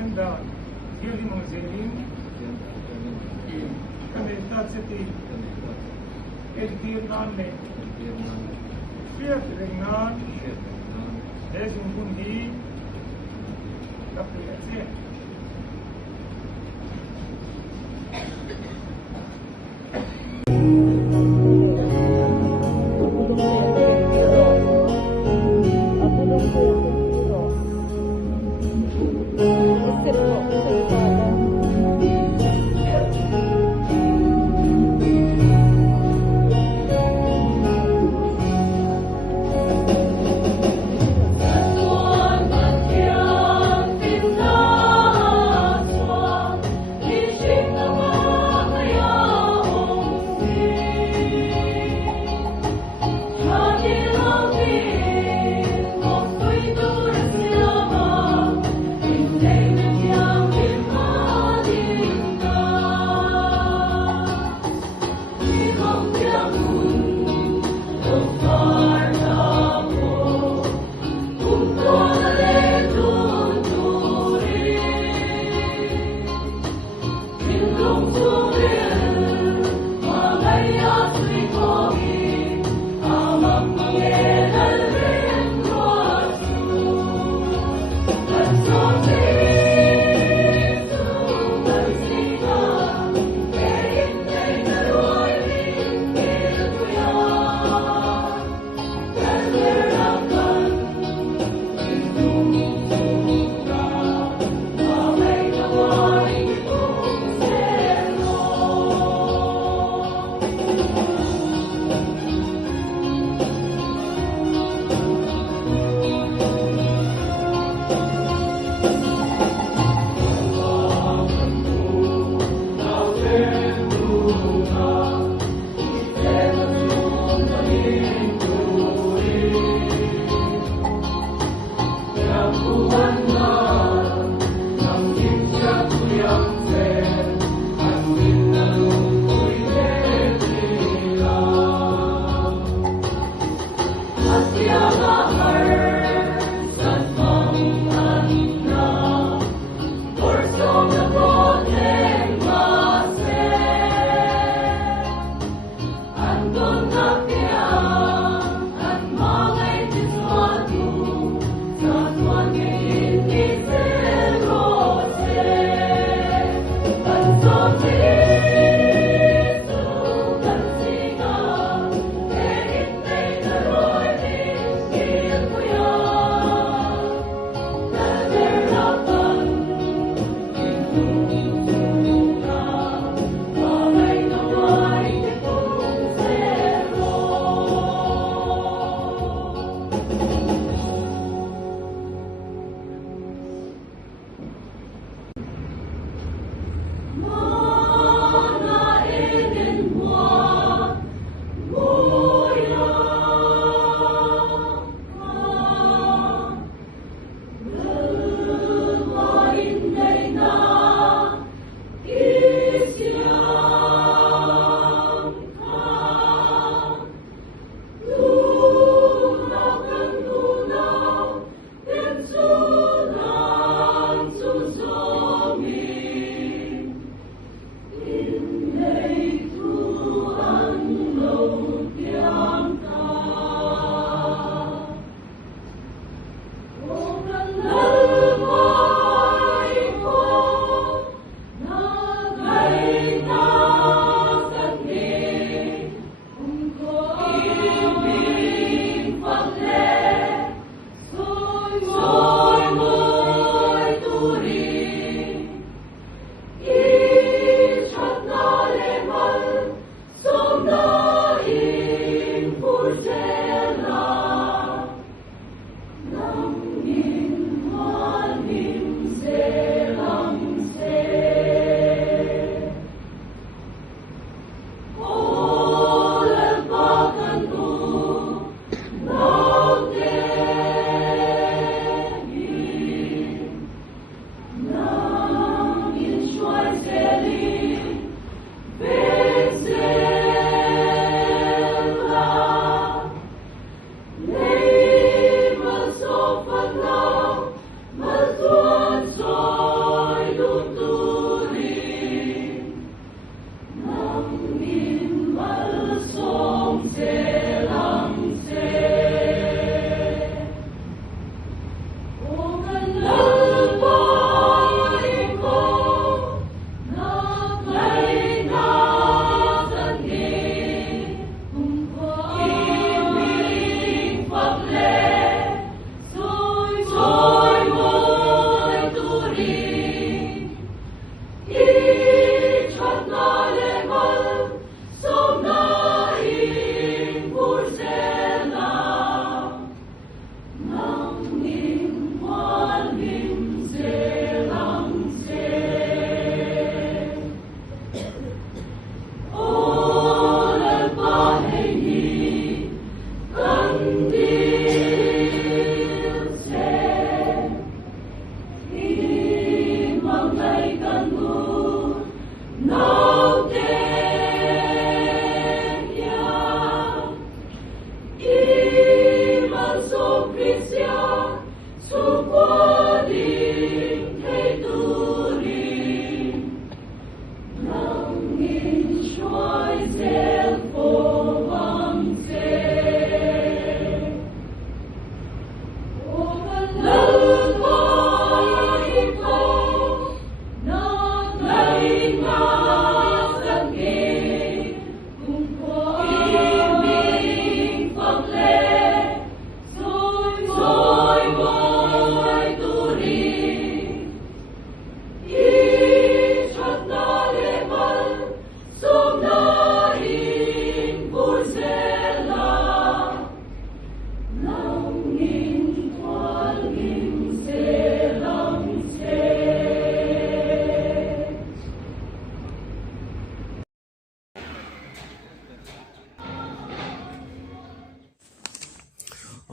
Agenda, Gildi Monzerin, Kandidat City, Edgirnan में शेख रिंगनान देशुंकुंडी कपिल से No.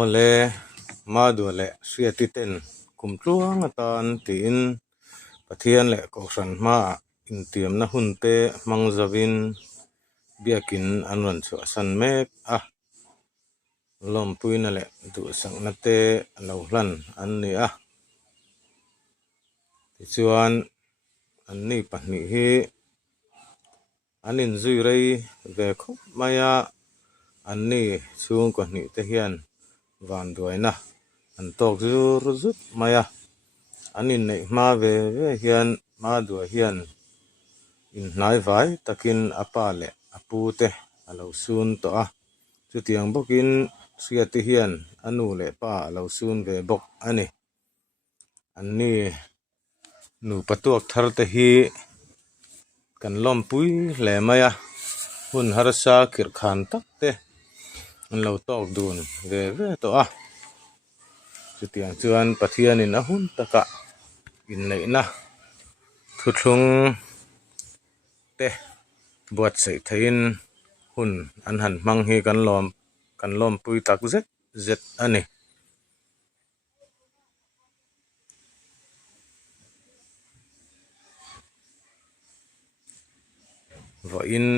ole ma du le sia ti ten kum tluang atan tin pathian le ko ran ma in tiam na hun te mang zawin biakin anron chu san mek a lom puina le du sang na te lo hlan an ni a ti chuan an ni pahnih hi anin zui rei ve khop maya an ni chung ko hnih te hian van duaina an tok zur zut maya anin nei hma ve ve hian ma dua hian in hnai vai takin apa le apu te alo sun to a chu tiang bokin sia ti hian anu le pa alo sun ve bok ani an ni nu patuak thar te hi kan lom pui hle maya hun harsa kir khan tak te an lo tok dun ve ve to a chu tiang chuan pathian in a hun taka in nei na thuthlung te buat sei thein hun an han mang hi kan lom pui tak zet ani va in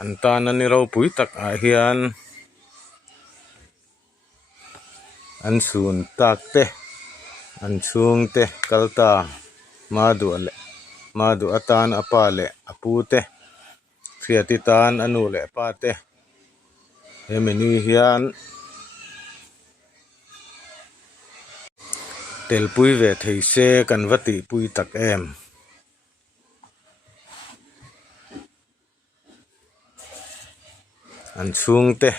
an tan ani ro pui tak a hian an sun tak te an chung te kalta ma du atan apa le apu te fiati tan anu le pa te hemini hian tel pui ve thei se kan vati pui tak em an chung te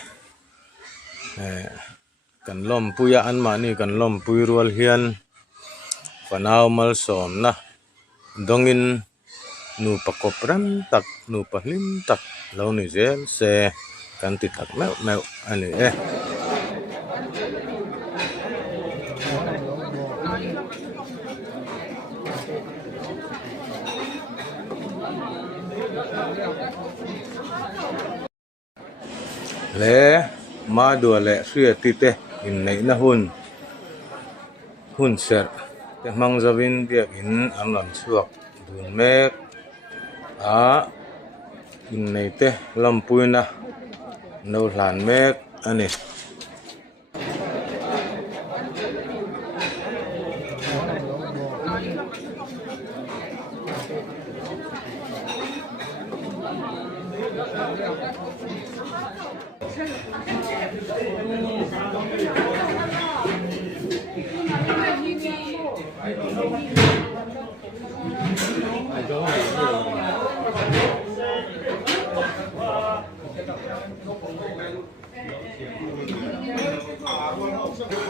kan lom puya an ma ni kan lom pui rual hian fanau mal som na dongin nu pakop ram tak nu pahlim tak lo ni zel se kan ti tak meu ani le ma du le ria ti te in nei na hun ser te mang zawin biak in an lam chuak dun mek a in nei te lam puina no hlan mek ani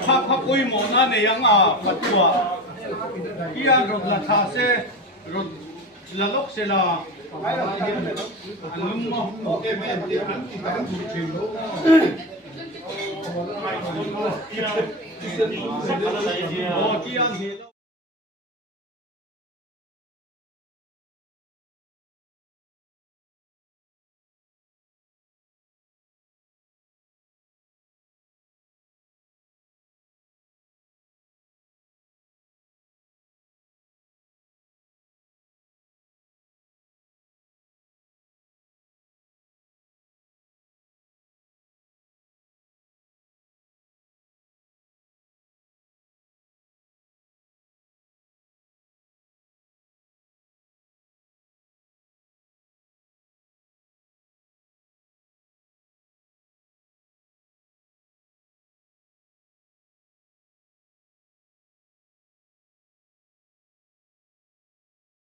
Khắp ui mồ na này yang à phát quả kia rồi là thà xe rồi là lúc sẽ là anh lum mà ok mẹ thì anh chỉ cần chụp chìm đó kia